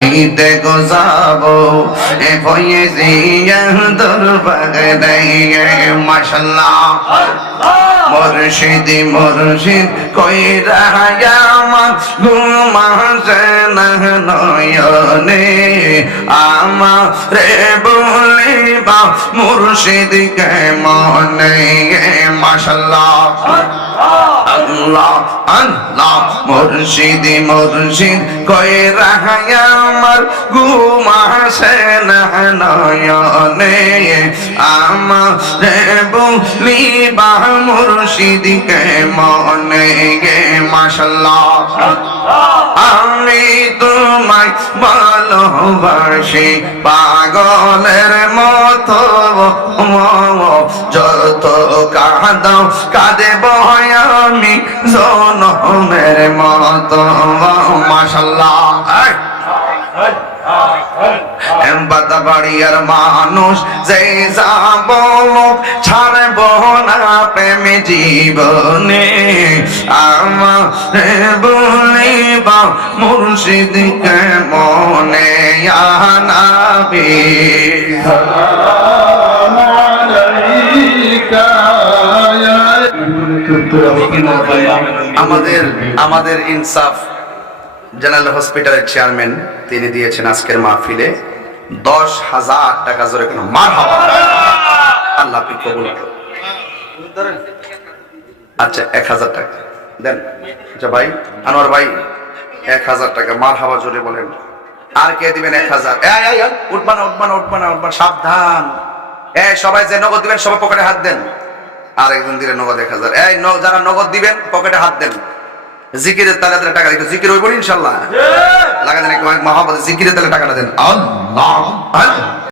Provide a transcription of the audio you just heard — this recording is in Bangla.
দেখো যাবো এ ভয়ে জিয়া দরবারে দাইয়ে মাশাআল্লাহ মুর্শিদ মুর্শিদ কইরা আমার ঘুমাছে না নয়নে আমার রে বলিবা মুর্শিদ কে মনে মাশাআল্লাহ আল্লাহ আল্লাহ মুর্শিদ মুর্শিদ কইরা আমার ঘুমাছে না নয়নে আমার রে বলিবা মুর্শিদ কে মনে মাশাআল্লাহ আমি তোমায় ভালোবাসি পাগলের মতো যত কাঁদাও কাঁদেব আমি জনমের মতো মাশাআল্লাহ বাড়িয়ার মানুষ যে যাব ছাড়ব না প্রেম জীবনে আমার বলিবা মুর্শিদ কে মনে আনাবি আমাদের ইনসাফ জেনারেল হসপিটালের চেয়ারম্যান তিনি দিয়েছেন আজকের মাহফিলে 10,000 টাকা জোরে কোনো মারহাবা আল্লাহ আপনি কবুল করুন। আচ্ছা 1,000 টাকা দেন। আচ্ছা ভাই আনোয়ার ভাই 1,000 টাকা মারহাবা জোরে বলেন। আর কে দিবেন 1,000? উঠবা না সাবধান। সবাই যে নগদ দিবেন সবাই পকেটে হাত দেন। আর একজন দিলে নগদ 1,000। যারা নগদ দিবেন পকেটে হাত দেন। জিকিরের তালে টাকা দিতে জিকির হইব ইনশাআল্লাহ। লাগা দেন একটু মহাব্বতে জিকিরের তালে টাকাটা দেন। আল্লাহ আল্লাহ